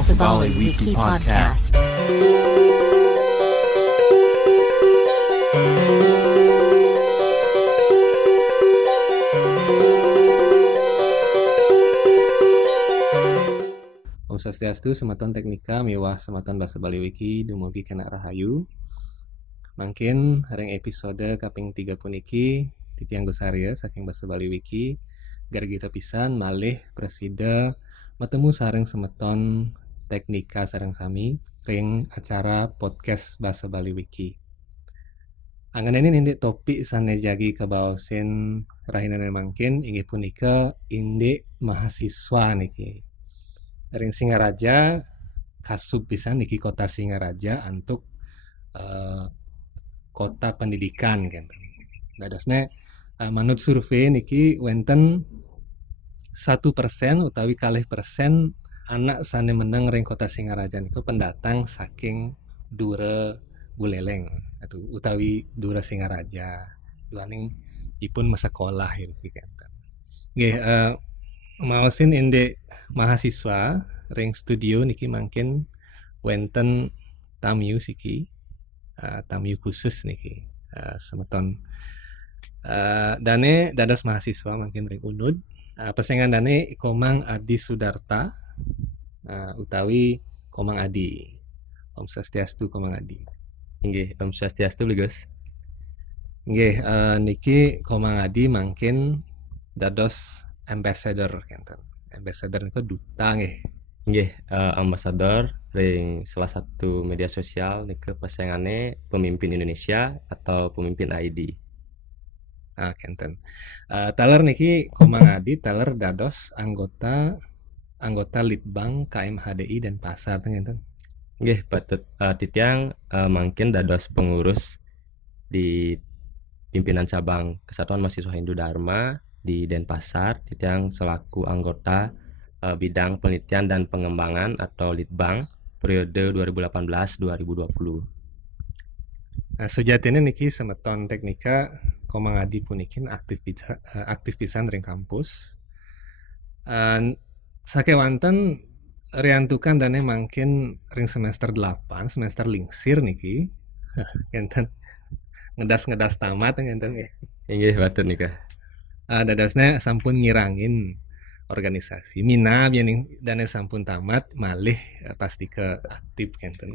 Basabali Wiki Podcast. Om Swastiastu, Semeton Teknika, miwah Semeton Basabali Wiki, dumugi kena rahayu. Mangkin hareng episode kaping 3 puniki titiang gosarya saking Basabali Wiki. Gargita pisan malih presida matemu sareng Semeton Teknika sareng sami ring acara podcast Basabali Wiki. Anganene indik topik sane jagi kebaosin rahinane mangkin inggih punika indik mahasiswa niki. Ring Singaraja kasub pisan niki kota Singaraja untuk kota pendidikan gitu. Dadosne manut survei niki wenten 1% utawi kalih persen anak sane menang ring kota Singaraja niku pendatang saking Dura Buleleng atau utawi Dura Singaraja. Duaning ipun mesekolah iki kan. Nggih maosin indek mahasiswa ring studio niki mangkin wenten tamu siki tamu khusus niki semeton dane dados mahasiswa mangkin ring UNUD pesengan dane Komang Adi Sudarta utawi Komang Adi. Om Swastiastu Komang Adi. Nggih, Om Swastiastu Ligos. Nggih, niki Komang Adi mangkin dados ambassador kenten. Ambassador niku duta nggih. Nggih, ambassador ring salah satu media sosial niku pasangane pemimpin Indonesia atau pemimpin ID. Kenten. Taler niki Komang Adi taler dados anggota Litbang KMHDI dan Pasar ngenten. Nggih, patut titiang mangkin dados pengurus di pimpinan cabang Kesatuan Mahasiswa Hindu Dharma di Denpasar, titiang selaku anggota bidang penelitian dan pengembangan atau Litbang periode 2018-2020. Sujatine niki Semeton Teknika Komang Adi punikin aktif pisan ring kampus. Sakewanten riantukan dane mangkin ring semester 8, semester lingsir niki. Ngenten ngedas tamat ngenten nggih. Nggih, patut nikah. Dadasnya sampun ngirangin organisasi mina bianing dane sampun tamat malih pasti ke aktif ngenten.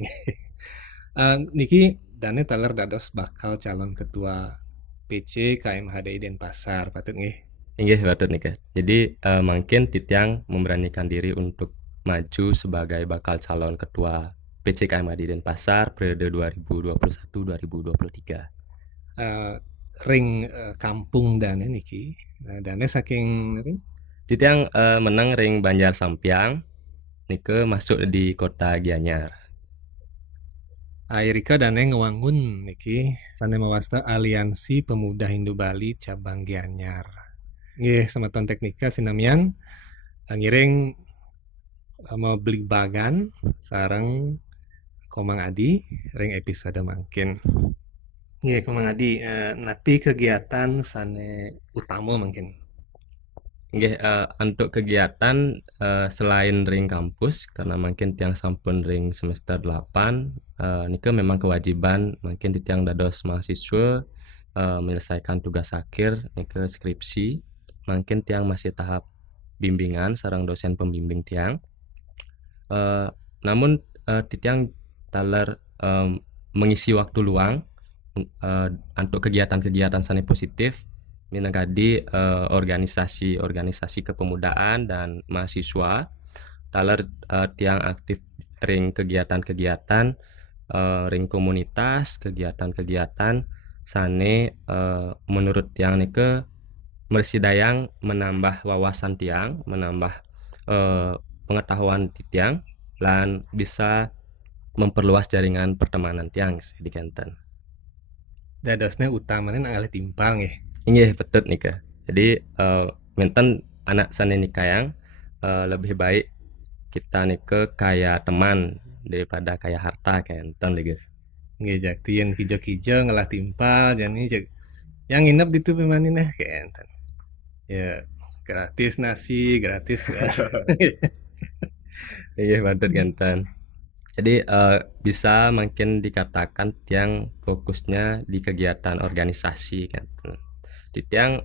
Niki dane taler dados bakal calon ketua PC KMHDI Denpasar patut nggih. Nggih, patut nikah. Jadi mungkin titiang memberanikan diri untuk maju sebagai bakal calon ketua PC KMHDI Denpasar periode 2021-2023. Ring kampung dane niki. Dane saking titiang menang ring Banjar Sampiang nike masuk di kota Gianyar. Airika dane ngewangun niki sane mawasta Aliansi Pemuda Hindu Bali cabang Gianyar. Nggih, Semeton Teknika sinamian ngiring mau beli bagan sareng Komang Adi ring episode mangkin. Nggih, Komang Adi napi kegiatan sane utama mungkin. Nggih, untuk kegiatan selain ring kampus karena mungkin tiang sampun ring semester 8 nike memang kewajiban mungkin tiang dados mahasiswa menyelesaikan tugas akhir nike skripsi mungkin tiang masih tahap bimbingan sareng dosen pembimbing tiang. Namun tiang taler mengisi waktu luang untuk kegiatan-kegiatan sane positif minangkadi organisasi kepemudaan dan mahasiswa taler tiang aktif ring kegiatan-kegiatan ring komunitas kegiatan-kegiatan sane menurut tiang nike mersidayang menambah wawasan tiang menambah pengetahuan tiang lan bisa memperluas jaringan pertemanan tiang di Kenten. Dadosnya utamanya ngalih timpal nggih. Nggih, betul nikah. Jadi menten anak sane nikah yang lebih baik kita nikah kayak teman daripada kayak harta Kenten guys. Nggih, jakti yang kijo-kijo ngalah timpal jani yang nginep di tuh pemaninnya Kenten. Ya gratis nasi, gratis Iya banget kenten. Jadi bisa mungkin dikatakan tiang fokusnya di kegiatan organisasi kan. Di tiang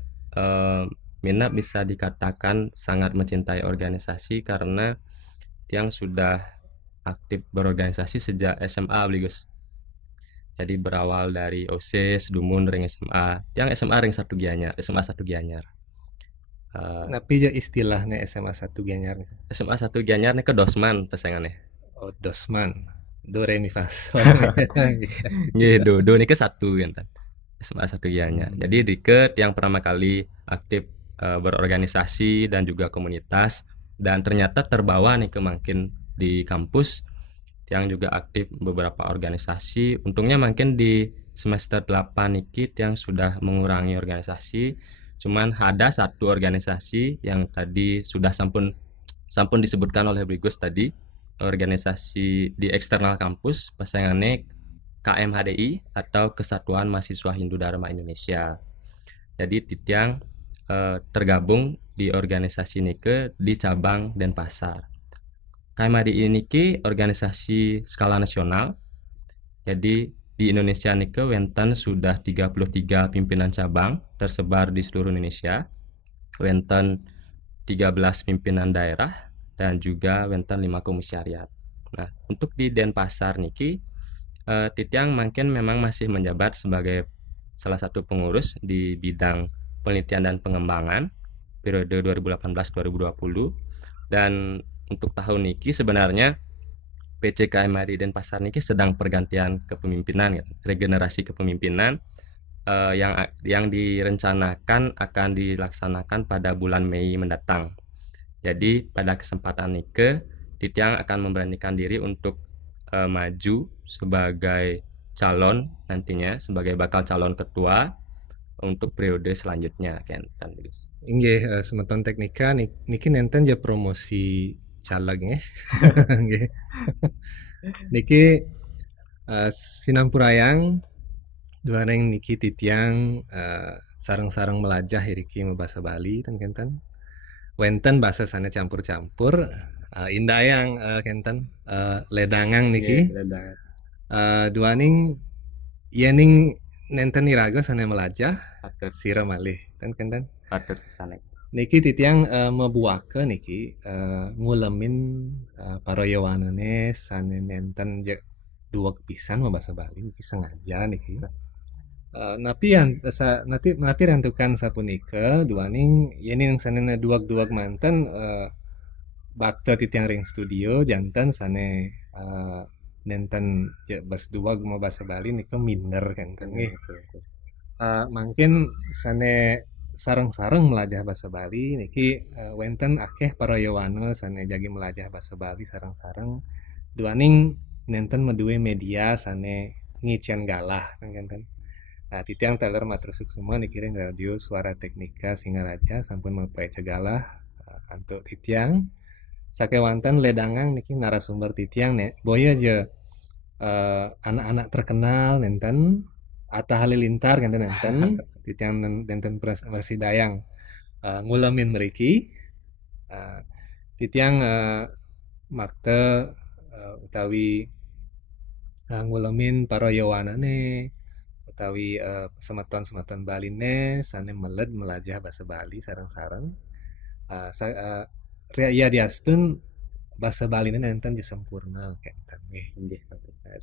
Mina bisa dikatakan sangat mencintai organisasi karena tiang sudah aktif berorganisasi sejak SMA Bligus. Jadi berawal dari OSIS, Dumun, ring SMA. Tiang SMA ring satu Gianyar, SMA 1 Gianyar. Tapi ya istilahnya SMA 1 Gianyar. SMA 1 Gianyar nih ke Dosman pesangannya. Oh, Dosman. Do re mi fa sol. Nggih, do niki satu kan. SMA 1 Gianyar. Jadi Dike yang pertama kali aktif berorganisasi dan juga komunitas dan ternyata terbawa nih ke makin di kampus yang juga aktif beberapa organisasi. Untungnya makin di semester 8 niki yang sudah mengurangi organisasi. Cuman ada satu organisasi yang tadi sudah sampun disebutkan oleh Brigus tadi, organisasi di eksternal kampus pasangannya KMHDI atau Kesatuan Mahasiswa Hindu Dharma Indonesia. Jadi Titiang tergabung di organisasi nike di cabang Denpasar. KMHDI niki organisasi skala nasional. Jadi di Indonesia nike wenten sudah 33 pimpinan cabang tersebar di seluruh Indonesia. Wenten 13 pimpinan daerah dan juga wenten 5 komisariat. Nah, untuk di Denpasar niki Titiang makin memang masih menjabat sebagai salah satu pengurus di bidang penelitian dan pengembangan periode 2018-2020 dan untuk tahun niki sebenarnya PCKMHDI Denpasar niki sedang pergantian kepemimpinan, regenerasi kepemimpinan yang direncanakan akan dilaksanakan pada bulan Mei mendatang. Jadi pada kesempatan nike Titiang akan memberanikan diri untuk maju sebagai calon nantinya sebagai bakal calon ketua untuk periode selanjutnya kenten Gus. Nggih, semeton teknika niki nenten ya promosi caleg nggih. Nggih. Niki sinampurayang duaneng niki Titiang sareng-sareng melajah iriki bahasa Bali ten kenten. Wenten bahasa sana campur-campur. Indayang kenten ledangang niki. Duaning yening nenten iraga sana melajah sira malih ten kenten. Atur kesana. Niki Titiang mebuake niki ngulemin parayawanane sana nenten dua pisan bahasa Bali niki sengaja niki. Napi rantukan sapunika duaning yening sanana duag manten bakta Titiang ring studio jantan sane nenten bas duag mau bahasa Bali nika minder kenten nggih. Mungkin sane sareng-sareng melajah bahasa Bali niki wenten akeh parayawana sane jagi melajah bahasa Bali sareng-sareng duaning nenten meduwe media sane ngician galah kenten. Nah, Titiang teler matrusuk semua nikiring radio Suara Teknika Singaraja sampun mapai cegalah untuk Titiang sakewanten ledangang niki narasumber Titiang nek boya aja anak-anak terkenal nenten Atta Halilintar nenten Titiang nenten Persidayang ngulamin meriki Titiang makte utawi ngulamin parayawanane utawi semeton-semeton Baline sane meled melajah bahasa Bali sareng-sareng ria diastun bahasa Bali nenten je sempurna kenten nggih.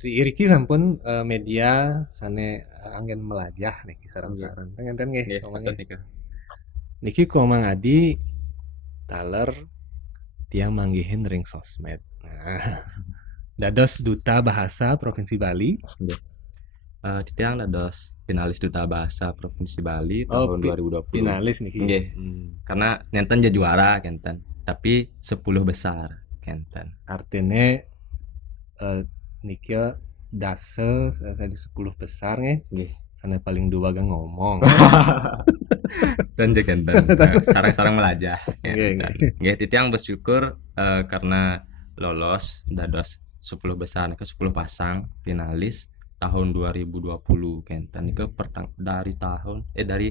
Iriki sampun media sane anggen melajah niki sareng-sareng ngenten nggih. Niki Komang Adi taler tiang manggihin ring sosmed. Nah, dados duta bahasa Provinsi Bali. Titiang dados finalis duta bahasa Provinsi Bali tahun 2020. Finalis niki. Nggih. Karena nenten je juara kenten, tapi 10 besar kenten. Artinya niki dase di 10 besar nggih. Sana paling dua gak ngomong. Dan je kenten sarang-sarang melajah. Nggih Titiang bersyukur karena lolos dados 10 besar ke 10 pasang finalis tahun 2020 kenten nike dari tahun dari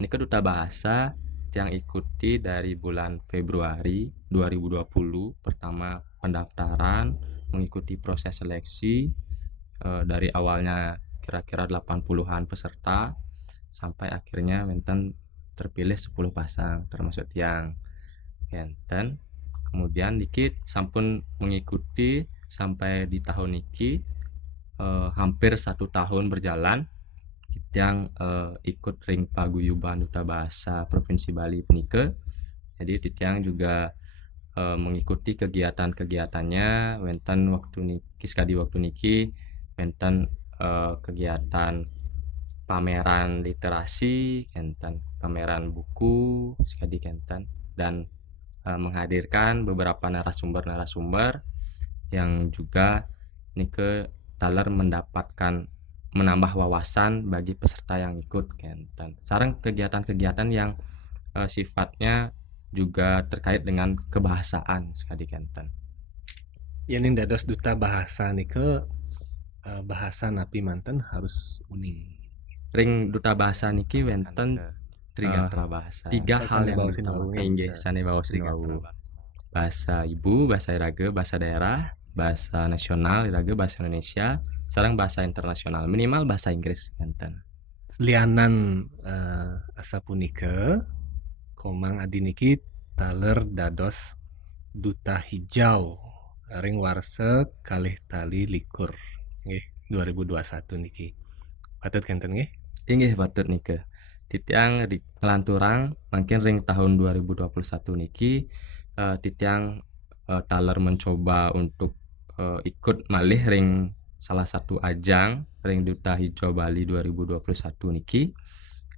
nike duta bahasa titiang ikuti dari bulan Februari 2020 pertama pendaftaran, mengikuti proses seleksi dari awalnya kira-kira 80-an peserta sampai akhirnya wenten terpilih 10 pasang termasuk tiang enten. Kemudian dikit sampun mengikuti sampai di tahun niki hampir 1 tahun berjalan yang ikut ring paguyuban Duta Bahasa Provinsi Bali punike. Jadi titiang juga mengikuti kegiatan-kegiatannya wenten waktu niki sekali waktu niki wenten kegiatan pameran literasi enten pameran buku sekali enten dan menghadirkan beberapa narasumber yang juga nike taler mendapatkan menambah wawasan bagi peserta yang ikut kenten. Sareng kegiatan-kegiatan yang sifatnya juga terkait dengan kebahasaan sekali kenten. Yang dados duta bahasa nike bahasa napi manten harus uning. Ring duta bahasa niki wenten Trigatra bahasa. 3 hal yang Bawah Sinwau. inggih sane bawah Sinwau. Bahasa ibu, bahasa iraga, bahasa daerah, bahasa nasional iraga, bahasa Indonesia, sareng bahasa internasional minimal bahasa Inggris kenten. Lianan asa punika komang adi niki taler dados duta hijau ring warsa kalih tali likur nggih 2021 niki. Patut kenten nggih? Inggih patut nike. Titiang ngelanturang mungkin ring tahun 2021 niki titiang taler mencoba untuk ikut malih ring salah satu ajang ring Duta Hijau Bali 2021 niki.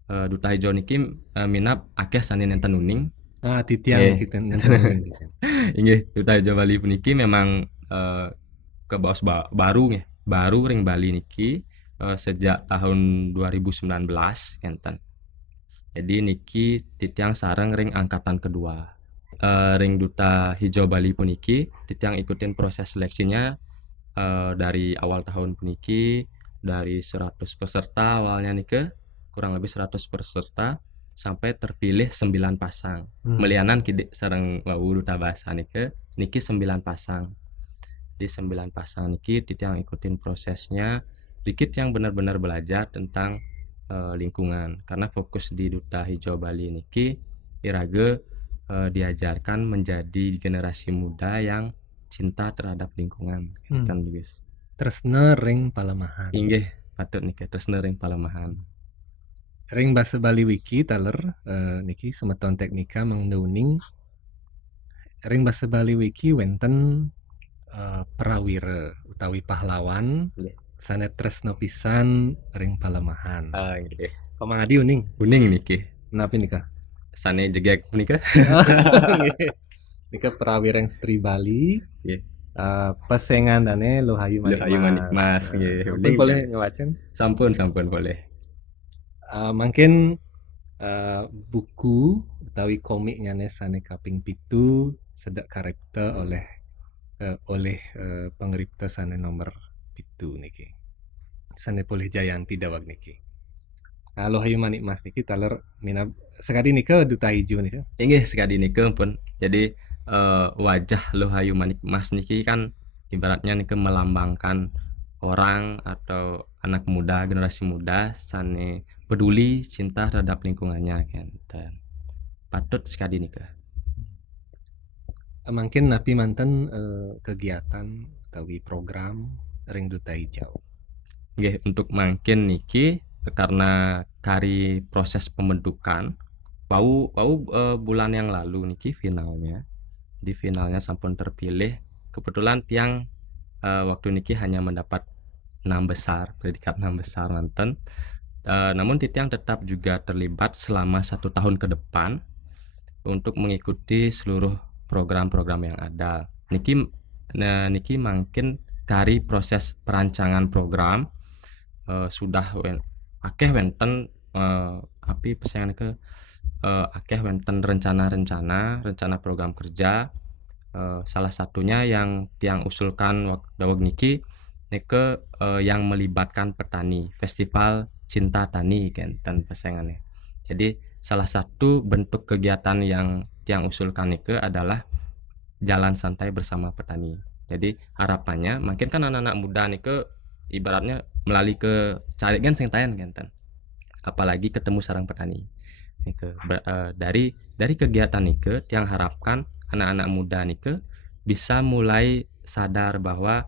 Duta Hijau niki minap akeh sane nenten uning. Titiang Nggih. kita nenten uning. Inggih Duta Hijau Bali puniki memang kebaos baru nggih. Baru ring Bali niki sejak tahun 2019 enten. Jadi niki titiang sareng ring angkatan kedua. Ring Duta Hijau Bali puniki titiang ikutin proses seleksinya dari awal tahun puniki dari 100 peserta awalnya nike kurang lebih 100 peserta sampai terpilih 9 pasang. Melianan kidi sareng wau Duta Bahasa niki 9 pasang. Di 9 pasang niki titiang ikutin prosesnya dikit yang benar-benar belajar tentang lingkungan karena fokus di Duta Hijau Bali niki irage diajarkan menjadi generasi muda yang cinta terhadap lingkungan kan guys. Tresna ring palemahan. Inggih patut niki tresna ring palemahan. Ring Basa Bali Wiki taler niki semeton teknika mangdeuning ring Basa Bali Wiki wenten prawira utawi pahlawan sane tresna pisan ring palemahan. Nggih. Komang adi uning. Uning niki. Kenapa nikah? Sane jegek punika. Nika prawira yang Stri Bali. Nggih. Pesenganane Lohayu Manik Mas nggih. Mungkin boleh ngewacen? Sampun boleh. Mungkin buku utawi komiknya sane kaping 7 sedak karakter oleh pengripta sane nomor 7 niki. Sane Polih Jayanti dawag niki. Lohayu Manik Mas niki taler minab sekali nika Duta Hijau nika. Inggih sekali niki pun. Jadi wajah Lohayu Manik Mas niki kan ibaratnya niki melambangkan orang atau anak muda, generasi muda sane peduli cinta terhadap lingkungannya kan. Patut sekali nika. Mungkin napi manten kegiatan utawi program ring Duta Hijau. Nggih untuk mangkin niki karena kari proses pembentukan wau bulan yang lalu niki finalnya. Di finalnya sampun terpilih. Kebetulan tiang waktu niki hanya mendapat 6 besar, predikat 6 besar nanten. Namun titiang tetap juga terlibat selama 1 tahun ke depan untuk mengikuti seluruh program-program yang ada. Niki mungkin kari proses perancangan program sudah akeh wenten api pesengan ke akeh wenten rencana program kerja. Salah satunya yang tiang usulkan dawag niki yang melibatkan petani, festival cinta tani kenten pesengannya. Jadi salah satu bentuk kegiatan yang tiang usulkan nike adalah jalan santai bersama petani. Jadi harapannya makin kan anak-anak muda nike ibaratnya melalui ke cari kan sing tayan kan, apalagi ketemu sarang petani. Nike dari kegiatan nike tiang harapkan anak-anak muda nike bisa mulai sadar bahwa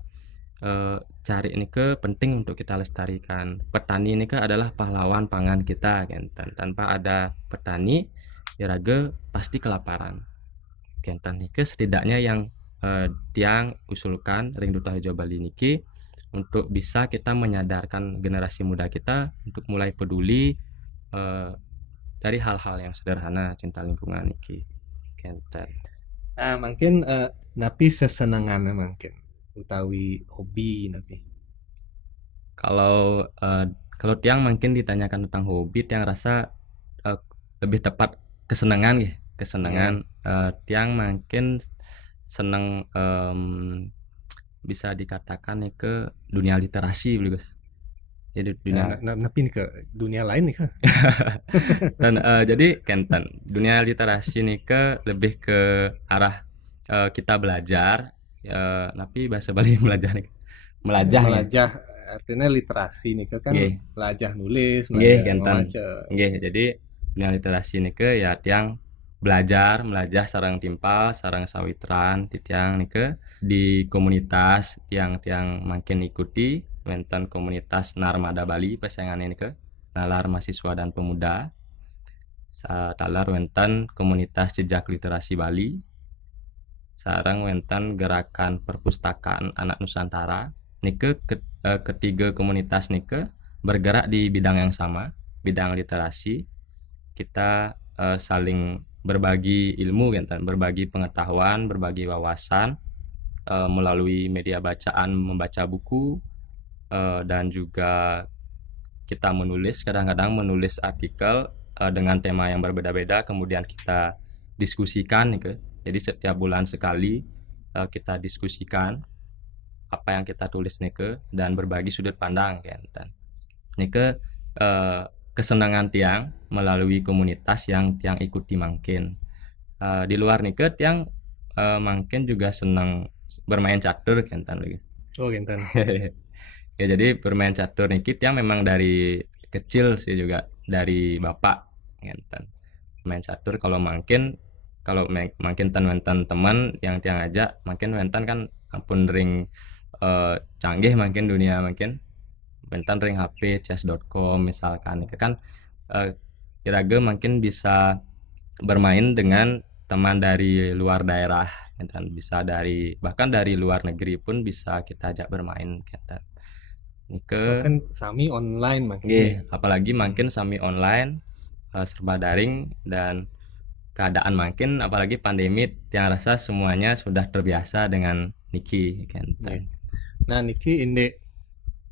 cari nike penting untuk kita lestarikan. Petani nike adalah pahlawan pangan kita kan. Tanpa ada petani iraga pasti kelaparan. Kentan nike setidaknya yang tiang usulkan Ring Duta Hijau Bali niki untuk bisa kita menyadarkan generasi muda kita untuk mulai peduli dari hal-hal yang sederhana cinta lingkungan niki. Kentan. Mungkin napi sesenangannya mungkin utawi hobi napi. Kalau tiang mungkin ditanyakan tentang hobi, tiang rasa lebih tepat kesenangan ya. Kesenangan tiang mungkin senang bisa dikatakan nih ke dunia literasi Guys. Jadi dunia napi nih ke dunia lain nih kan. Dan jadi kentan dunia literasi nih ke lebih ke arah kita belajar tapi bahasa Bali melajah nih. Melajah artinya literasi nih kan melajah nulis, melajah membaca. Jadi dunia literasi nih ke ya tiang belajar sarang timpal, sarang sawitran titiang nih ke di komunitas yang makin ikuti wenten komunitas Narmada Bali pasangan ini ke nalar mahasiswa dan pemuda. Talar wenten komunitas jejak literasi Bali. Sarang wenten gerakan perpustakaan anak Nusantara. Nike ketiga komunitas nike bergerak di bidang yang sama, bidang literasi. Kita saling berbagi ilmu kan, berbagi pengetahuan, berbagi wawasan melalui media bacaan, membaca buku dan juga kita menulis, kadang-kadang menulis artikel dengan tema yang berbeda-beda, kemudian kita diskusikan gitu. Jadi setiap bulan sekali kita diskusikan apa yang kita tulis nike dan berbagi sudut pandang kan. Nike kesenangan tiang melalui komunitas yang tiang ikuti makin. Di luar nike tiang makin juga senang bermain catur kan guys. Oh kentan. Ya jadi bermain catur niki tiang memang dari kecil sih juga dari bapak kan. Main catur kalau makin teman yang tiang ajak makin wentan kan ampun ring canggih makin dunia makin wentan ring HP chess.com misalkan itu kan kira-kira makin bisa bermain dengan teman dari luar daerah kan, bisa bahkan dari luar negeri pun bisa kita ajak bermain kan. Kan sami online makin. Apalagi makin sami online serba daring dan keadaan makin apalagi pandemi yang rasa semuanya sudah terbiasa dengan niki kan. Nah niki indek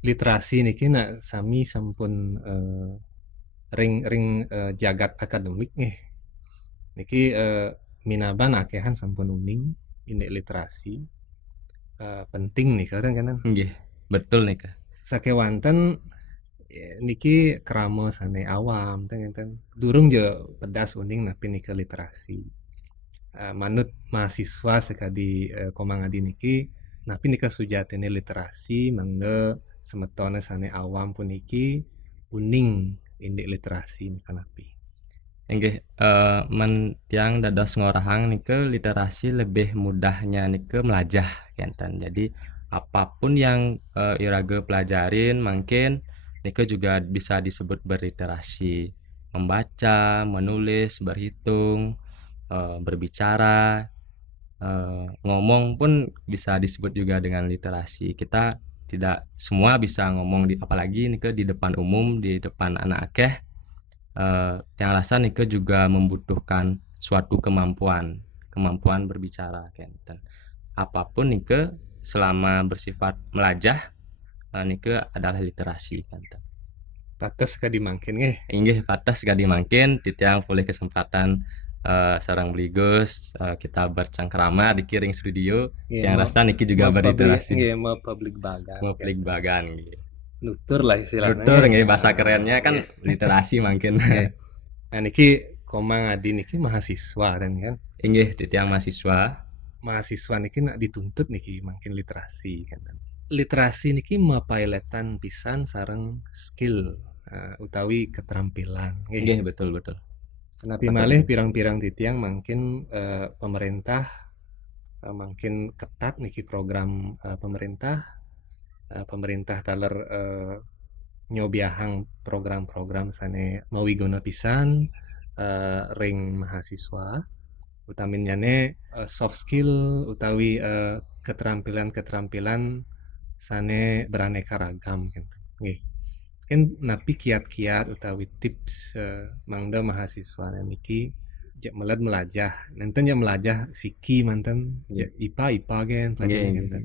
literasi niki nak sami sampun ring jagat akademik nih. Niki minaban akehan sampun uning indek literasi penting nih kan. Nggih, betul nih Kak. Sakewanten niki keramo sane awam ten durung je pedas uning napi niki literasi manut mahasiswa sekadi komangadi niki napi nika sujatene literasi mangga semetone sane awam pun niki uning indek literasi nika napi nggih men tiang dados ngorahang nike literasi lebih mudahnya nike melajah kenten. Jadi apapun yang iraga pelajarin mungkin nike juga bisa disebut berliterasi, membaca, menulis, berhitung, berbicara, ngomong pun bisa disebut juga dengan literasi. Kita tidak semua bisa ngomong apalagi nike di depan umum, di depan anak akeh. Yang rasa nike juga membutuhkan suatu kemampuan berbicara kan. Apapun nike selama bersifat melajah nike adalah literasi kan. Patas kadi mangkin nggih. Inggih patas kadi mangkin titiang boleh kesempatan sarang beligos kita bercangkrama di Kiring Studio yang rasa niki juga berliterasi. Nggih mau public bagan nggih. Nutur lah istilahnya. Nutur nggih bahasa kerennya kan literasi mangkin. Nah niki komang adi niki mahasiswa kan. Inggih titiang mahasiswa. Mahasiswa niki nak dituntut niki makin literasi kan. Literasi niki mapailetan pisan sareng skill utawi keterampilan. Inggih betul. Tapi malih pirang-pirang titiang makin pemerintah makin ketat niki program pemerintah taler nyobiahang program-program sane mawigona pisan ring mahasiswa utaminyane soft skill utawi keterampilan sane beraneka ragam gitu. Nggih. Kan napi kiat-kiat utawi tips mangda mahasiswa niki melad melajah nanten ya melajah siki manten IPA gen pelajaran kan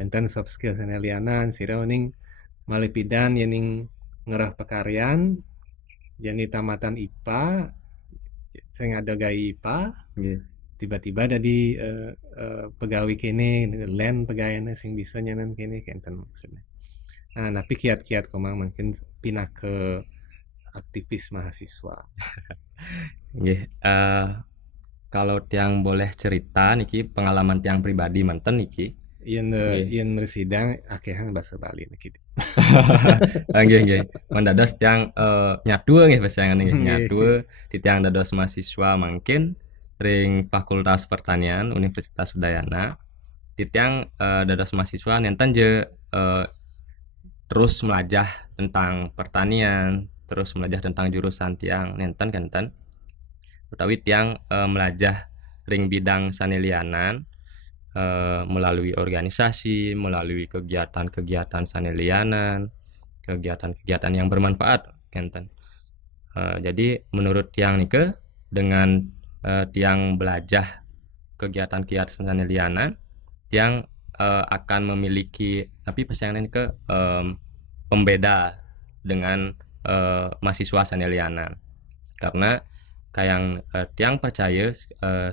manten soft skill sana lianan sira ning malipidan yening ngerah pekaryan jani tamatan IPA sing ada gaya IPA tiba-tiba jadi pegawai kene len pegawainya sing bisa nyanan kene kenten maksudnya. Nah, tapi kiat-kiat komang mungkin pindah ke aktivis mahasiswa. Nggih, kalau tiang boleh cerita niki pengalaman tiang pribadi manten niki. Yen bersidang akehang bahasa Bali niki. Nggih. Mendados tiang nyatu nggih pasangan nggih nyatu di tiang dados mahasiswa mungkin ring Fakultas Pertanian Universitas Udayana. Di tiang dados mahasiswa nenten je terus melajah tentang pertanian, terus melajah tentang jurusan tiang nenten kenten. Utawi tiang melajah ring bidang sanelianan melalui organisasi, melalui kegiatan-kegiatan sanelianan, kegiatan-kegiatan yang bermanfaat kenten. Jadi menurut tiang nike dengan tiang belajar kegiatan-kegiatan sanelianan, tiang akan memiliki pasangan ke pembeda dengan mahasiswa sanelianan karena kayang tiang percaya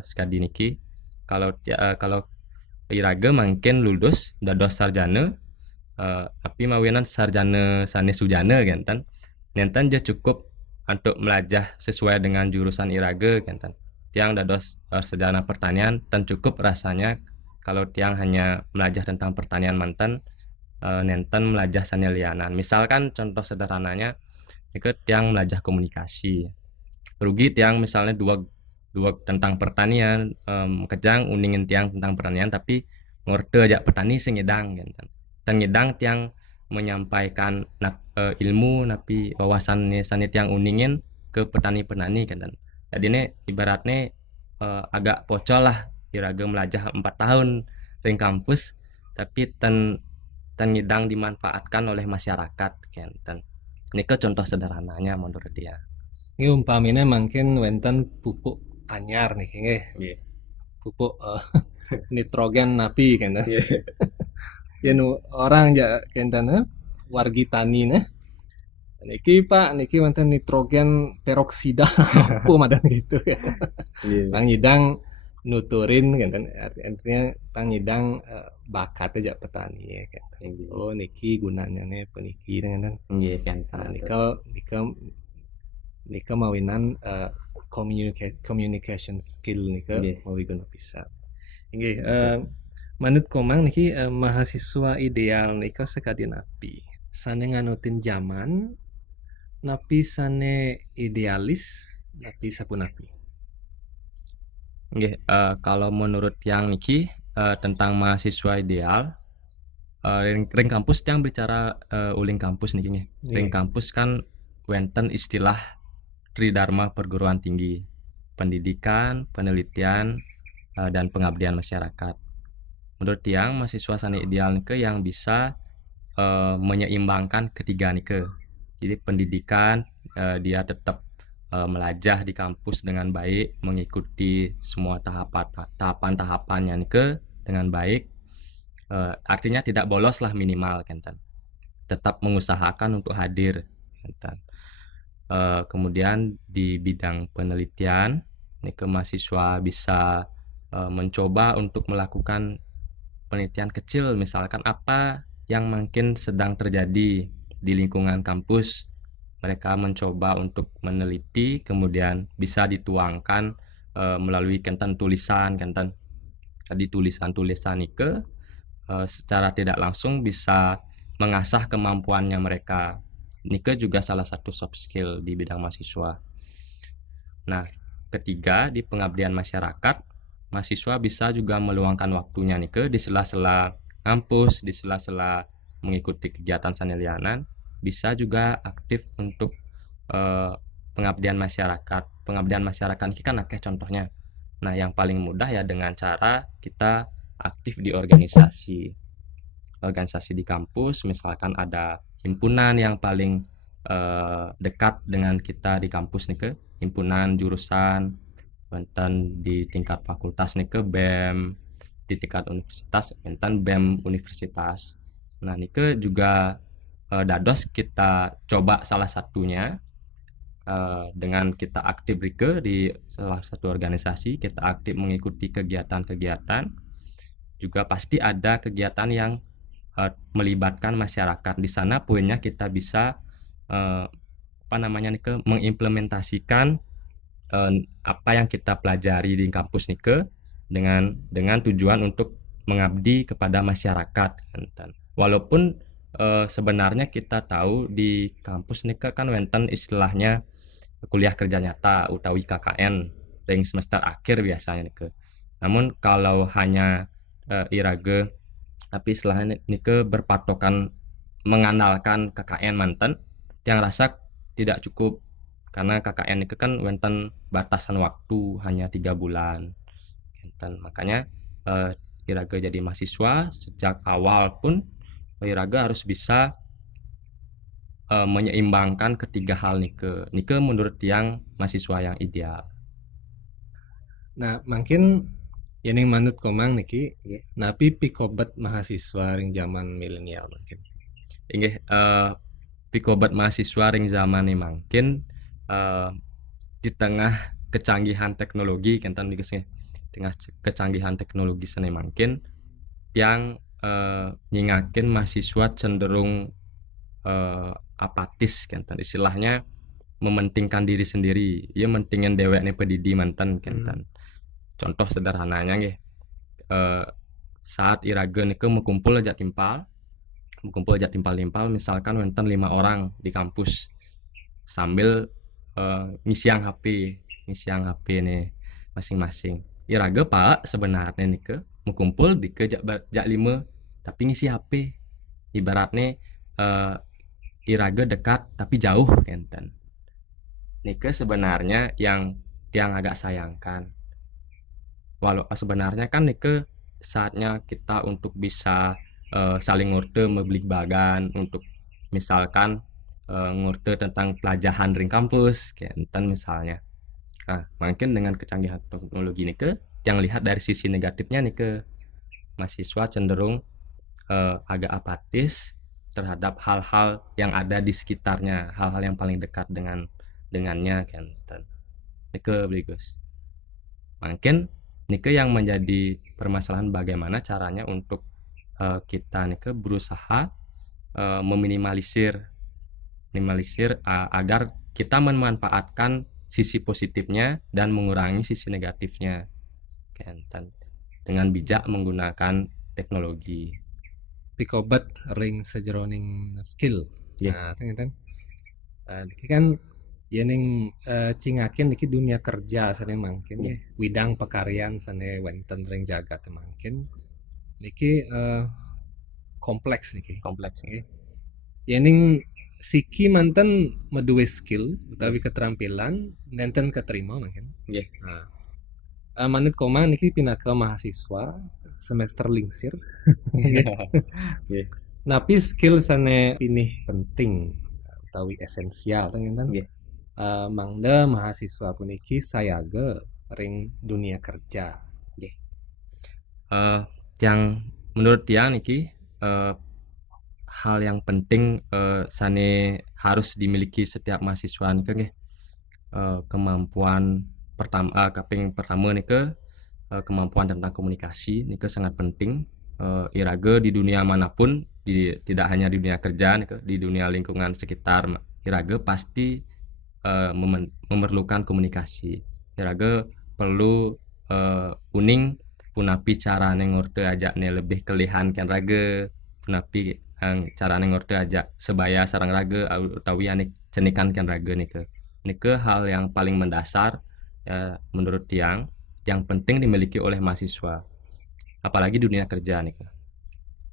sekali niki kalau iraga mungkin lulus dados sarjana tapi mawinan sarjana sanes sujana kan nenten je cukup untuk belajar sesuai dengan jurusan iraga kan tiang dados sarjana pertanian dan cukup rasanya kalau tiang hanya belajar tentang pertanian manten nenten belajar sanelianan. Misalkan contoh sederhananya itu tiang belajar komunikasi. Rugi tiang misalnya dua tentang pertanian kejang uningin tiang tentang pertanian tapi ngerti aja petani sing ngedang kan. Dan ngedang tiang menyampaikan ilmu napi wawasan sane tiang uningin ke petani-petani kan. Jadi ini ibaratnya agak pocol lah kira-kira melajah 4 tahun ring kampus tapi ten ngidang dimanfaatkan oleh masyarakat kan. Ini ke contoh sederhananya menurut dia. Ini umpamanya mungkin wenten pupuk anyar nih nggih. Pupuk nitrogen napi kan. Yen orang ya kenten wargi tani nah. Niki Pak, niki wenten nitrogen peroksida apa madan gitu kan. Ngidang nuturin kan artinya pangidang bakat aja petani ya kan. Oh niki gunanya nih peniki kan. Nggih kan. Nika mawinan communication skill nika mawi guna bisa. Nggih manut komang niki mahasiswa ideal nika sekadi napi. Sane nganutin zaman napi sane idealis napi sapunapi. Nggih, kalau menurut yang niki tentang mahasiswa ideal ring kampus yang bicara uling kampus niki nggih. Ring kampus kan wenten istilah Tridharma Perguruan Tinggi, pendidikan, penelitian dan pengabdian masyarakat. Menurut tiang mahasiswa sane ideal nike yang bisa menyeimbangkan ketiga nike. Jadi pendidikan dia tetap melajah di kampus dengan baik, mengikuti semua tahapan-tahapannya nike dengan baik. Artinya tidak bolos lah minimal kan. Tetap mengusahakan untuk hadir kan. Kemudian di bidang penelitian nike mahasiswa bisa mencoba untuk melakukan penelitian kecil, misalkan apa yang mungkin sedang terjadi di lingkungan kampus. mereka mencoba untuk meneliti, kemudian bisa dituangkan melalui kentan tulisan, kentan tadi tulisan-tulisan nike secara tidak langsung bisa mengasah kemampuannya mereka. Nike juga salah satu soft skill di bidang mahasiswa. Nah, ketiga, di pengabdian masyarakat, mahasiswa bisa juga meluangkan waktunya nike di sela-sela kampus, di sela-sela mengikuti kegiatan sanelianan, bisa juga aktif untuk pengabdian masyarakat. Pengabdian masyarakat ini kan akeh contohnya. Nah, yang paling mudah ya dengan cara kita aktif di organisasi di kampus, misalkan ada himpunan yang paling dekat dengan kita di kampus nih ke himpunan jurusan, wonten di tingkat fakultas nih ke BEM, di tingkat universitas wonten BEM universitas. Nah nike juga dados kita coba salah satunya dengan kita aktif di salah satu organisasi, kita aktif mengikuti kegiatan-kegiatan, juga pasti ada kegiatan yang melibatkan masyarakat. Di sana poinnya kita bisa mengimplementasikan apa yang kita pelajari di kampus nike dengan tujuan untuk mengabdi kepada masyarakat. Walaupun sebenarnya kita tahu di kampus nike kan wonten istilahnya kuliah kerja nyata utawi KKN ring semester akhir biasanya nike. Namun kalau hanya irage tapi istilahnya nike berpatokan mengandalkan KKN manten yang rasa tidak cukup, karena KKN itu kan wonten batasan waktu hanya 3 bulan. Makanya irage jadi mahasiswa sejak awal pun irage harus bisa menyeimbangkan ketiga hal nike menurut yang mahasiswa yang ideal. Nah, mungkin yang manut komang niki, napi pikobat mahasiswa ring zaman milenial mungkin. Inggih pikobat mahasiswa ring zaman ini mungkin di tengah kecanggihan teknologi kentan dikasih tengah kecanggihan teknologi sana mungkin yang nyingakin mahasiswa cenderung apatis kentan istilahnya mementingkan diri sendiri, ya mentingin dewek nih pedidi mantan kentan. Contoh sederhananya nggih saat irage niku mengumpul aja timpal misalkan wonten 5 orang di kampus sambil ngisiang HP nih masing-masing. Irage Pak sebenarnya niku mengumpul di ke jak 5 tapi ngisi HP. Ibaratnya irage dekat tapi jauh enten. Nike sebenarnya yang agak sayangkan. Walau sebenarnya kan nike saatnya kita untuk bisa saling ngurte membeli bagan untuk misalkan ngurte tentang pelajaran ring kampus enten misalnya. Nah, mungkin dengan kecanggihan teknologi nike yang lihat dari sisi negatifnya nike mahasiswa cenderung agak apatis terhadap hal-hal yang ada di sekitarnya, hal-hal yang paling dekat dengannya kan. Nike Bligos. Mungkin nike yang menjadi permasalahan bagaimana caranya untuk kita nike berusaha meminimalisir agar kita memanfaatkan sisi positifnya dan mengurangi sisi negatifnya kan, dengan bijak menggunakan teknologi. Pikobat ring sejeroning skill. Yeah. Nah, kan niki kan yening cingakin niki dunia kerja sane mungkin ya. Widang pekaryan sane wonten ring jagat mungkin niki kompleks niki. Yening siki manten meduwe skill utawi keterampilan nenten keterima mungkin. Nggih. Nah, manut koma niki pinaka mahasiswa semester lingsir. Napi skill sane ini penting utawi esensial tengen. Mangda mahasiswa puniki sayaga ring dunia kerja. Yang menurut tiang niki hal yang penting sane harus dimiliki setiap mahasiswa niki kemampuan pertama niki kemampuan tentang komunikasi niki sangat penting. Irage di dunia manapun tidak hanya di dunia kerja niki, di dunia lingkungan sekitar iraga pasti memerlukan komunikasi. Iraga perlu uning punapi carane ngorde ajakne lebih kelihan kan raga, punapi carane ngorde ajak sebaya sarang raga utawi anik cenikan kan raga nike hal yang paling mendasar menurut tiang yang penting dimiliki oleh mahasiswa apalagi dunia kerja nih.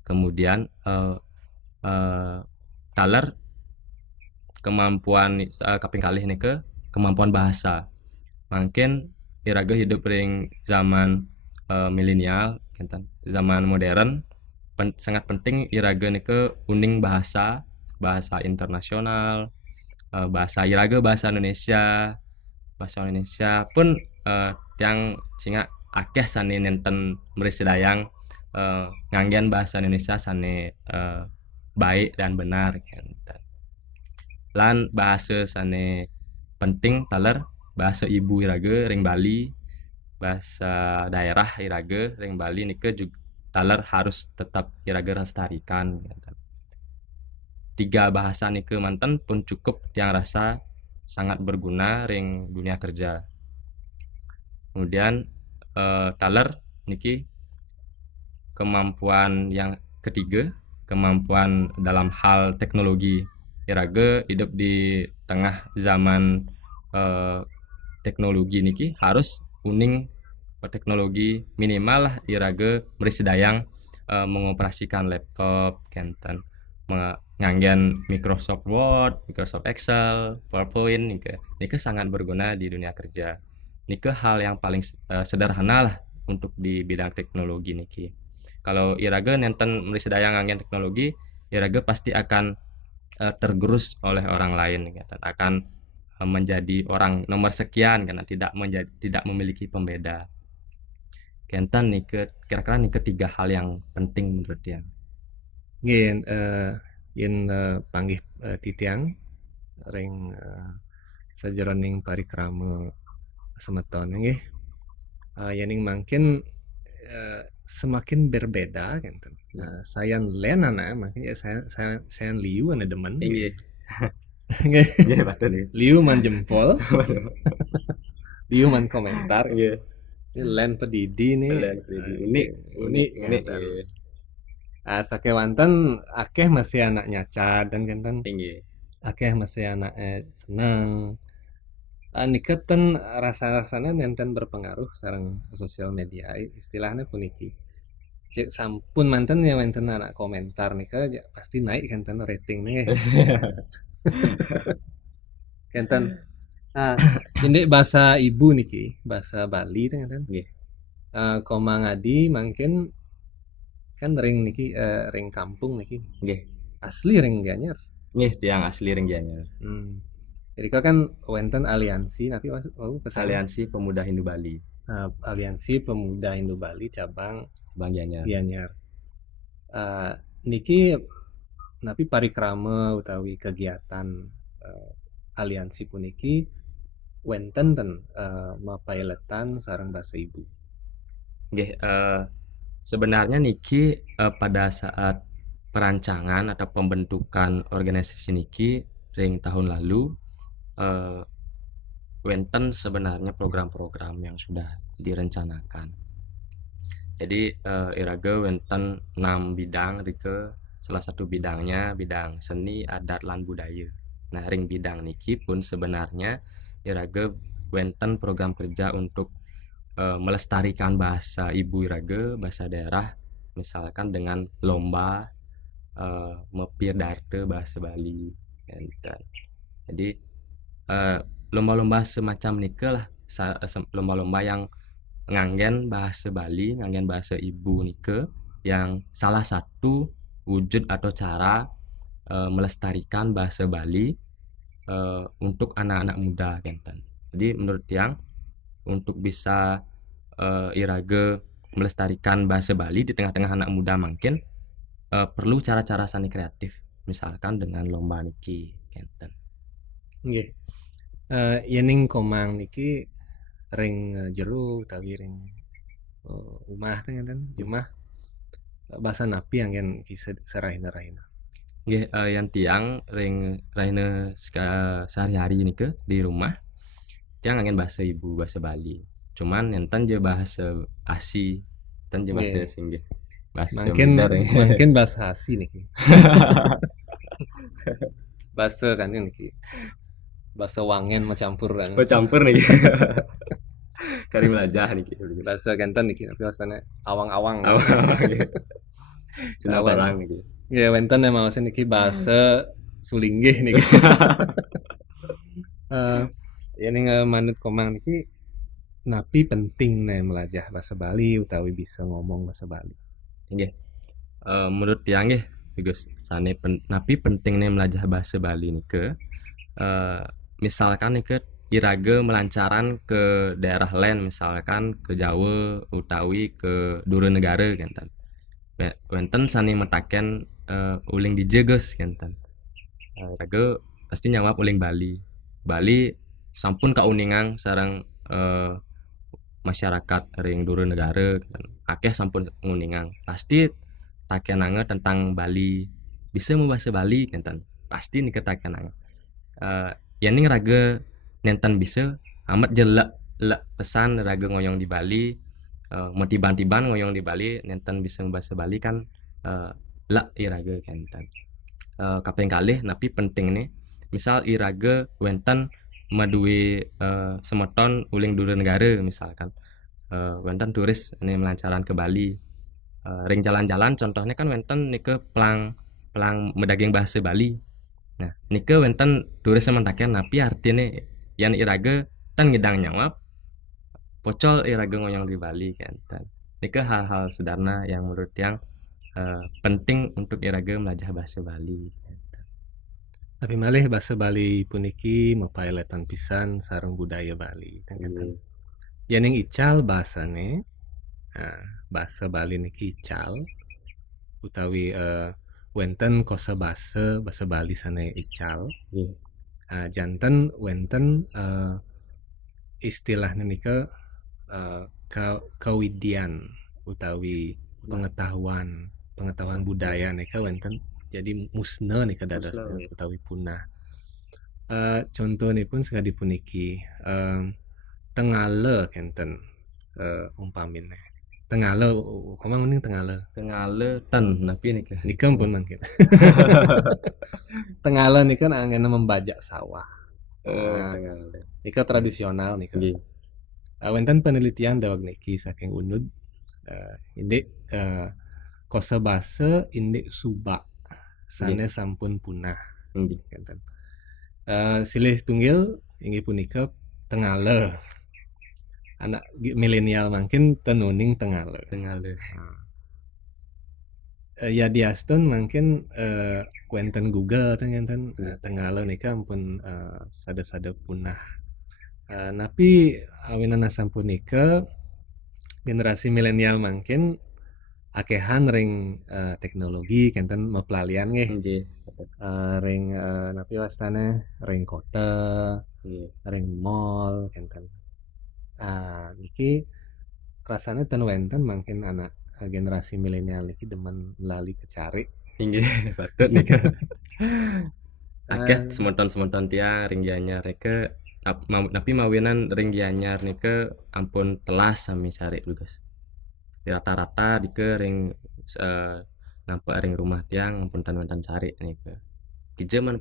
Kemudian taler kemampuan kaping kalih nih kemampuan bahasa. Mungkin iraga hidup ring zaman milenial, zaman modern sangat penting iraga nih uning bahasa internasional, bahasa iraga bahasa Indonesia pun yang singa akeh sane nenten merisedayang nganggen bahasa Indonesia sane baik dan benar lan bahasa sane penting taler bahasa ibu iraga ring Bali, bahasa daerah iraga ring Bali nike juga taler harus tetap iraga lestarikan. 3 bahasa nike manten pun cukup yang rasa sangat berguna ring dunia kerja. Kemudian taler niki kemampuan yang ketiga, kemampuan dalam hal teknologi. Iraga hidup di tengah zaman teknologi niki harus uning teknologi minimal lah iraga merisedayang mengoperasikan laptop kenten nganggen Microsoft Word, Microsoft Excel, PowerPoint nike sangat berguna di dunia kerja. Nike hal yang paling sederhana lah untuk di bidang teknologi niki. Kalau iraga nenten merisedayang nganggen teknologi, iraga pasti akan tergerus oleh orang lain akan menjadi orang nomor sekian karena tidak memiliki pembeda. Kentan nih kira-kira nih ketiga hal yang penting menurut dia. Nggih yen panggih titiang ring sajeroning parikrama semeton nggih. Yening mungkin semakin berbeda kan. Sayan lenana makanya saya liu ana demen. Iya. Nggih. Iya betul nih. Liu man jempol. Liu man komentar. Iya. Ini len pedidi nih. Ini. Sakewanten akeh masih anak nyacat dan kan Tinggi. akeh masih anak senang. Niketan rasa-rasanya nenten berpengaruh sareng sosial media istilahnya puniki. Cek sampun manten ya manten anak komentar nih ya pasti naik kan rating nih. Kenten ini bahasa ibu niki bahasa Bali kan Nggih. Komang Adi mungkin kan ring niki ring kampung niki Nggih. asli ring Gianyar. Nggih tiang asli ring Gianyar. Jadi kan wenten aliansi tapi Aliansi Pemuda Hindu Bali. Aliansi Pemuda Hindu Bali cabang Bang Gianyar. Niki napi parikrama utawi kegiatan aliansi puniki wenten mapailetan sareng bahasa ibu. Nggih, sebenarnya niki pada saat perancangan atau pembentukan organisasi niki ring tahun lalu wenten sebenarnya program-program yang sudah direncanakan. Jadi iraga wenten 6 bidang rike salah satu bidangnya bidang seni, adat, lan budaya. Nah, ring bidang niki pun sebenarnya iraga wenten program kerja untuk melestarikan bahasa ibu iraga, bahasa daerah, misalkan dengan lomba mepir darte bahasa Bali. Jadi lomba-lomba semacam nike lah, lomba-lomba yang nganggen bahasa Bali, nganggen bahasa ibu nike, yang salah satu wujud atau cara melestarikan bahasa Bali untuk anak-anak muda kenten. Jadi menurut yang untuk bisa iraga melestarikan bahasa Bali di tengah-tengah anak muda mungkin perlu cara-cara seni kreatif, misalkan dengan lomba niki kenten. Nggih. Yening komang niki ring jero utawi ring umah kan rumah bahasa napi yang kisah serahin. Nggih, yang tiang ring raine sehari-hari nike di rumah, tiang angin bahasa ibu, bahasa Bali. Cuman enten je bahasa ASI, enten je bahasa Nggih. asing nggih. Bahasa Mungkin Minder ya. mungkin bahasa ASI niki. Bahasa kan niki. Bahasa Wangen mencampur kan. Bercampur nih. Kari melajah nih. Bahasa Ganten niki tapi bahasanya awang-awang. Sudah Awan. barang nih. Ya wenten emang maksudnya niki bahasa Sulinggih niki. Ya ning manut komang niki napi penting nih melajah bahasa Bali utawi bisa ngomong bahasa Bali. Nggih. Menurut tiang nggih, Gus sane napi penting nih melajah bahasa Bali nike. Misalkan nike iraga melancaran ke daerah lain, misalkan ke Jawa utawi ke Dura Negara kan. Wenten sani metaken uling di Jegos kenten. Raga pasti nyawab uling Bali. Bali sampun kauningang sarang masyarakat ring Dura Negara kan. Akeh sampun nguningang. Pasti takenanga tentang Bali. Bisa membahasa Bali kenten. Pasti nih ketakenanga. Yani raga nenten bisa amat jelek lek pesan raga ngoyong di Bali. Mau tiban-tiban ngoyong di Bali nenten bisa membahasa Bali kan lek iraga kenten. Kaping kalih napi penting nih misal iraga wenten maduwe semeton uling Dura Negara misalkan wenten turis ini melancaran ke Bali ring jalan-jalan contohnya kan wenten nike pelang medaging bahasa Bali. Nah nike wenten turis sementaken napi artine yang iraga tan ngedang nyawab pocol iraga ngoyong di Bali kenten. Nike hal-hal sederhana yang menurut yang penting untuk iraga melajah bahasa Bali. Tapi malih bahasa Bali puniki mapailetan pisan sareng budaya Bali. Ya ning ical bahasane bahasa Bali niki ical utawi wenten kosa bahasa Bali sane ical. Janten wenten istilahnya nika kawidian utawi pengetahuan budaya nika wenten jadi musna nika dados utawi punah. Contohnya pun sekali puniki Tengale kenten umpamine. Tengale komang mending Tengale ten napi nika. Nika pun mungkin. Tengale nika angena membajak sawah. Tengale. Nika tradisional nika. Wenten penelitian dawag niki saking UNUD indik kosa basa indik subak sane sampun punah. Kenten. Silih tunggil inggih punika Tengale. Anak milenial mungkin tenuning Tengale. Ya di Aston mungkin wenten Google tengenten Tengale nika ampun sada-sada punah. Napi awinan sampun nika generasi milenial mungkin akehan ring teknologi kenten mepelalian nggih. Ring napi wastane ring kota, ring mall kenten. Niki rasanya ten wenten mungkin anak generasi milenial niki demen melalui kecari. Inggih patut nika. Akeh semonton-semonton tiang ring gianyar nika napi mawinan ring gianyar nika ampun telas sami cari Guys. Rata-rata dike ring nampak ring rumah tiang ampun tan cari nika. Kijaman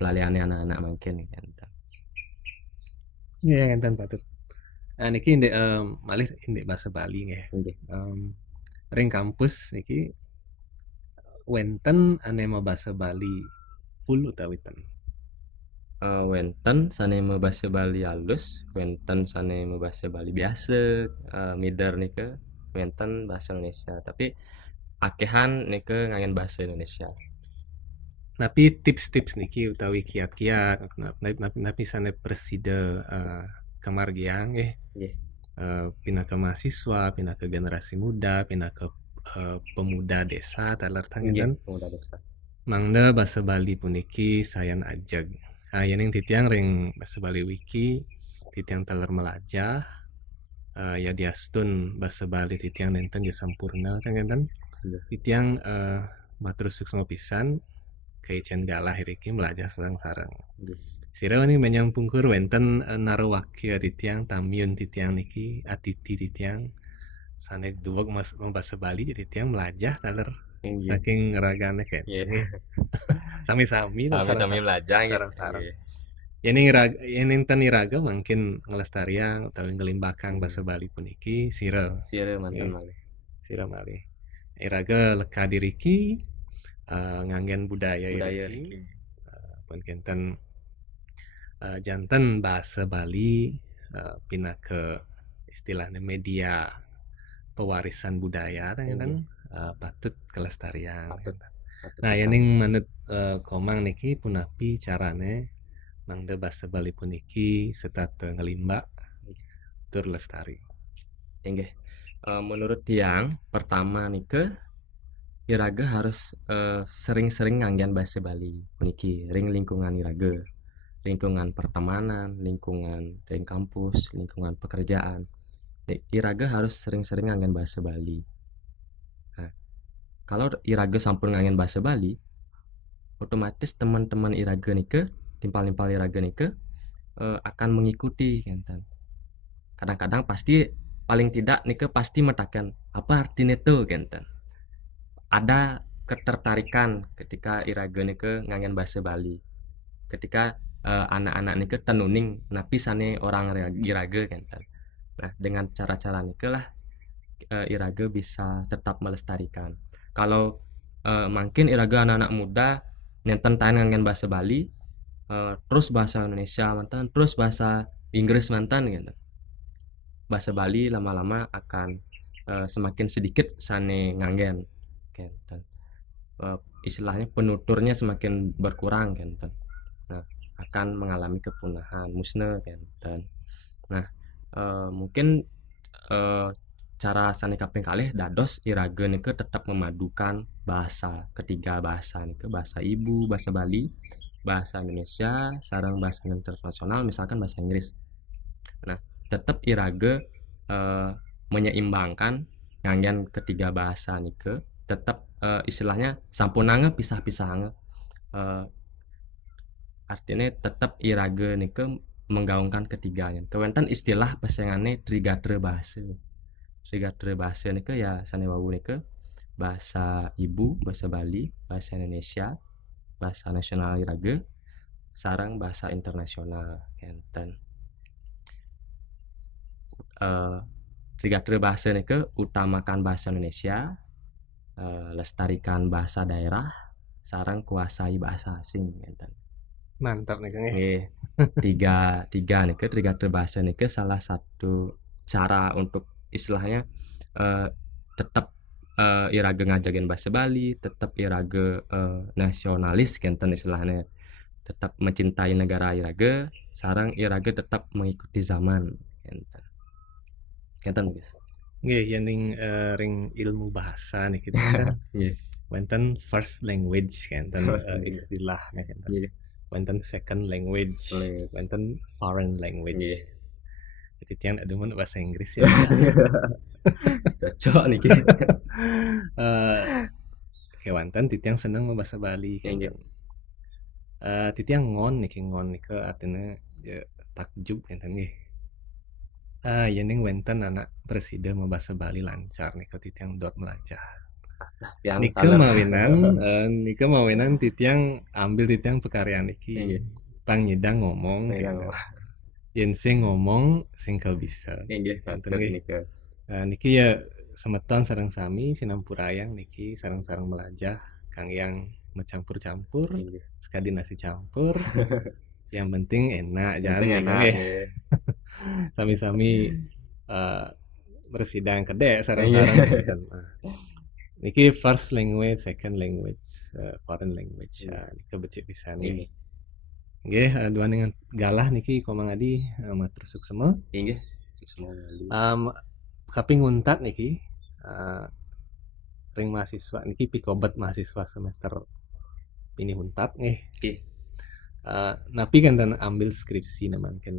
pelaliane anak-anak mungkin kan. Iya kan patut. Niki indek malih indek bahasa Bali nggih. Ring kampus niki wenten anema bahasa Bali full utawi ten. Wenten sanema bahasa Bali halus, wenten sanema bahasa Bali biasa, mider nika wenten bahasa Indonesia, tapi akehan nika ngangen bahasa Indonesia. Tapi tips-tips niki utawi kiat-kiat napi sane presida kemargian nggih. Pindah ke mahasiswa, pindah ke generasi muda, pindah ke pemuda desa talar tangitan. Pemuda desa. Mangda bahasa Bali puniki sayan ajeg. Yang titiang ring bahasa Bali wiki, titiang talar melajah. Ya diastun bahasa Bali titiang nenten ya sampurna tangitan. Titiang matur suksma pisan. keicen galah iki melajah sareng-sareng. Nggih. Sira ini menyampungkur wenten narawakya titiang tamyun titiang niki atiti titiang sanek duwek membasa Bali jadi titiang melajah taler Nggih. saking ragane kayak Nggih. sami-sami Sami-sami belajar gitu. sareng-sareng. Nggih. Ini tan iraga mungkin ngelestarian atau ngelimbakang basa Bali puniki sira Sire manten Nggih. malih. sira malih. Iraga leka diriki nganggen budaya Budaya iriki niki. pun kinten janten bahasa Bali pindah ke istilahnya media pewarisan budaya kan patut kelestarian. Patut Nah, bisa. yang manut komang niki punapi carane mangda bahasa Bali puniki setata ngelimbak tur lestari. Nggih. Menurut tiang pertama nike iraga harus sering-sering nganggen bahasa Bali puniki ring lingkungan iraga. Lingkungan pertemanan, lingkungan ring kampus, lingkungan pekerjaan. Iraga harus sering-sering nganggen bahasa Bali. Nah, kalau iraga sampun nganggen bahasa Bali, otomatis teman-teman iraga nike, timpal-timpal iraga nike akan mengikuti kan. Kadang-kadang pasti paling tidak nike pasti metakan apa artinya itu kan. Ada ketertarikan ketika iraga nike nganggen bahasa Bali. Ketika anak-anak nike tenuning napi sane orang iraga kan. Nah, dengan cara-cara nike lah iraga bisa tetap melestarikan. Kalau mungkin iraga anak-anak muda nenten tahan nganggen bahasa Bali terus bahasa Indonesia mantan, terus bahasa Inggris mantan gitu. Bahasa Bali lama-lama akan semakin sedikit sane nganggen gitu. Istilahnya penuturnya semakin berkurang gitu. Nah, akan mengalami kepunahan, musnah gitu. Nah, mungkin cara sane kaping kalih dados iraga nike tetap memadukan bahasa ketiga bahasa nike, bahasa ibu, bahasa Bali, bahasa Indonesia, sareng bahasa internasional misalkan bahasa Inggris. Nah, tetap iraga menyeimbangkan nganggen ketiga bahasa nike, tetap istilahnya sampunange pisah-pisah artinya tetap iraga nike menggaungkan ketiganya. Kewentan istilah pasangane trigatra bahasa. Trigatra bahasa nike ya sanewawu nike bahasa ibu, bahasa Bali, bahasa Indonesia, bahasa nasional iraga, sareng bahasa internasional kenten. Trigatra bahasa nike utamakan bahasa Indonesia, lestarikan bahasa daerah, sareng kuasai bahasa asing kenten. Mantap nih Kang. Tiga nike trigatra bahasa nike salah satu cara untuk istilahnya tetap iraga ngajakin bahasa Bali, tetap iraga nasionalis kenten istilahnya, tetap mencintai negara iraga, sarang iraga tetap mengikuti zaman kenten guys. Nggih, yang ring ilmu bahasa nih kita kan. Iya. Wonten first language kan, First language. istilahnya kan. Iya. Wonten second language, wonten foreign language. Iya. Jadi tiang ada mun bahasa Inggris ya. Cocok nih. Kewanten titiang seneng bahasa Bali kan. Iya. Titiang ngon ke artinya ya, takjub kan nggih. Yening wenten anak presiden bahasa Bali lancar nih ke titiang dot melajah. Nika mawinan titiang ambil titiang pekaryan iki. Pangyidang ngomong gitu. Yen sing ngomong sing kau bisa. Niki ya semeton sareng sami sinampurayang niki sareng-sareng melajah kang yang mencampur-campur sekali nasi campur yang penting enak jangan enak. Sami-sami bersidang kedek sareng-sareng kan. Niki first language, second language, foreign language. Niki becik pisan nggih. Nggih, dua dengan galah niki komang adi matur suksema. Nggih. Kaping nguntat niki ring mahasiswa niki pikobat mahasiswa semester ini huntat nggih. Napi kan dan ambil skripsi namanya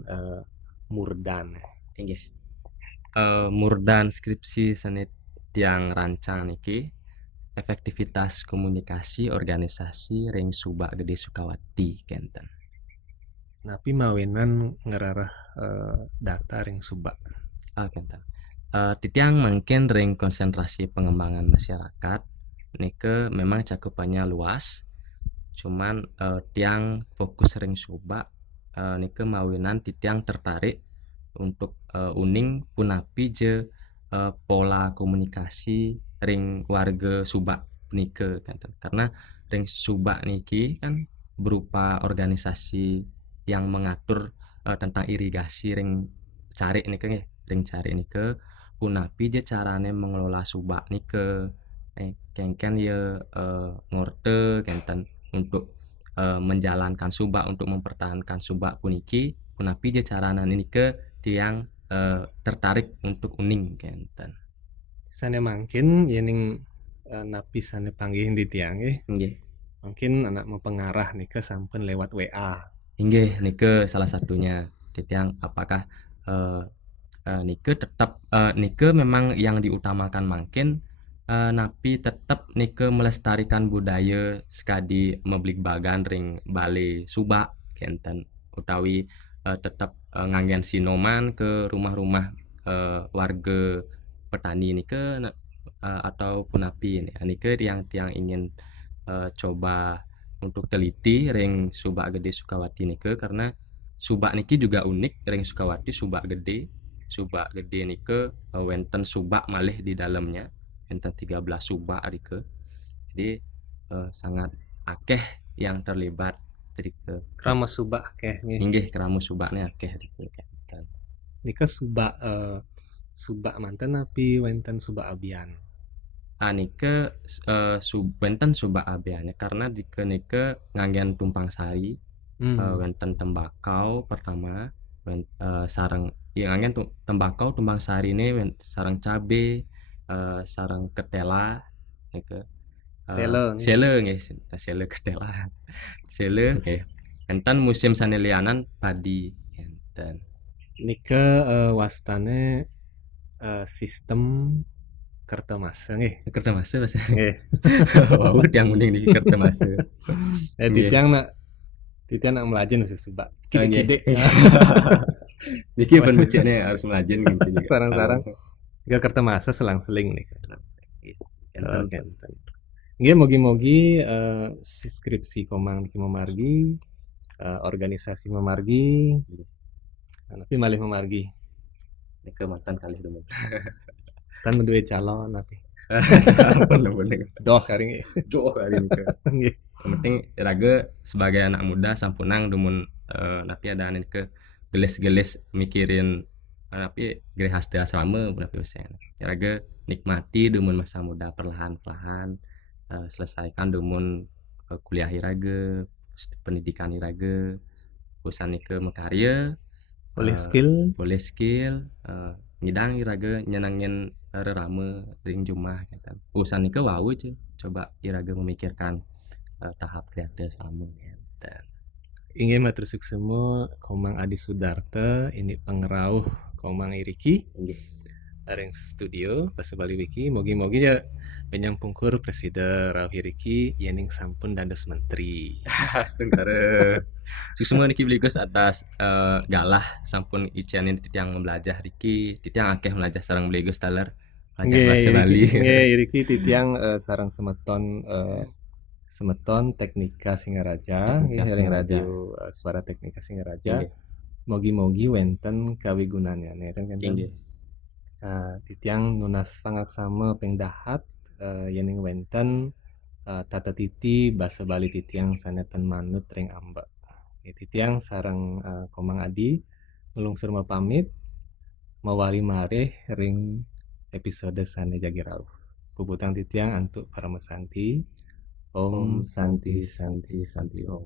murdan. Nggih. Murdan skripsi sanit tiang rancang niki efektivitas komunikasi organisasi ring Subak Gede Sukawati kenten. Napi mawinan ngerarah data ring Subak. Kenten. Titiang mungkin ring konsentrasi pengembangan masyarakat nike memang cakupannya luas. Cuman tiang fokus ring Subak nike mawinan titiang tertarik untuk uning punapi je pola komunikasi ring warga Subak nike kan, karena ring Subak niki kan berupa organisasi yang mengatur tentang irigasi ring cari nike nggih, ring cari nike punapi je carane mengelola Subak nike kengken ye ngorte kenten untuk menjalankan Subak, untuk mempertahankan Subak puniki punapi je caranan nike tiang tertarik untuk uning kenten. Sane mangkin yening napi sane panggihin di tiang Nggih. mungkin anak mau pengarah nih ke sampun lewat WA. Nggih, nike salah satunya. Titiang apakah nike tetap nike memang yang diutamakan mungkin napi tetap nike melestarikan budaya sekadi membeli bagan ring bale Subak kenten utawi tetap nganggen sinoman ke rumah-rumah warga petani nike ataupun napi nike yang ingin coba untuk teliti ring Subak Gede Sukawati nike, karena Subak niki juga unik ring Sukawati Subak Gede nike wenten Subak malih di dalamnya wenten 13 Subak rike. Jadi sangat akeh yang terlibat rike. Krama Subak akeh nggih. Inggih krama Subaknya akeh rike. Nika Subak Subak manten napi wenten Subak abian. Nike wenten Subak abiannya karena dike nike nganggen tumpang sari. Wenten tembakau pertama sarang ya nganggen tembakau tumpang sari ini sarang cabe sarang ketela nike sele nggih sele ketela sele nggih enten musim sanelianan padi enten nike wastane sistem Kertamasa nggih. Kertamasa bahasa Nggih. Oh, yang mending di Kertamasa. Titiang nak melajen sih Subak. Kide-kide. Niki pun becekne harus melajen gitu. Sarang-sarang. Jika Kertamasa selang-seling nih. Nggih mogi-mogi skripsi komang niki memargi organisasi memargi. Tapi malih memargi. Niki mantan kali dulu. Kan menduwe calon tapi doh karing nggih. Yang penting raga sebagai anak muda sampunang dumun napi ada ane ke geles-geles mikirin napi gere hasda selama napi usen. Raga nikmati dumun masa muda perlahan-lahan selesaikan dumun kuliah raga, pendidikan raga, usaha ke mekarya, boleh skill ngidang iraga nyenangin rerame ring jumah kata. Usan nike wau coba iraga memikirkan tahap kreatif sama kata. Ingin matur suksemu Komang Adi Sudarta ini pengerauh Komang Iriki. Areng studio Basa Bali Wiki mogi-mogi ya penyang pungkur presiden Rauh Iriki yening sampun dados menteri. Astagfirullah. Suksemu niki beligus atas galah sampun icianin titiang belajar Riki, titiang akeh belajar sareng beligus taler belajar Basa Bali. Nggih, Riki titiang sareng semeton Teknika Singaraja, nggih radio Suara Teknika Singaraja. Mogi-mogi wenten kawigunannya kan titiang nunas sangaksama pengdahat yening wenten tata titi Basa Bali titiang sanetan manut ring amba. Titiang sareng Komang Adi ngelungsur pamit mawari mareh ring episode sane jagirauh. Puputang titiang antuk para mesanti. Om Santi Santi Santi Om.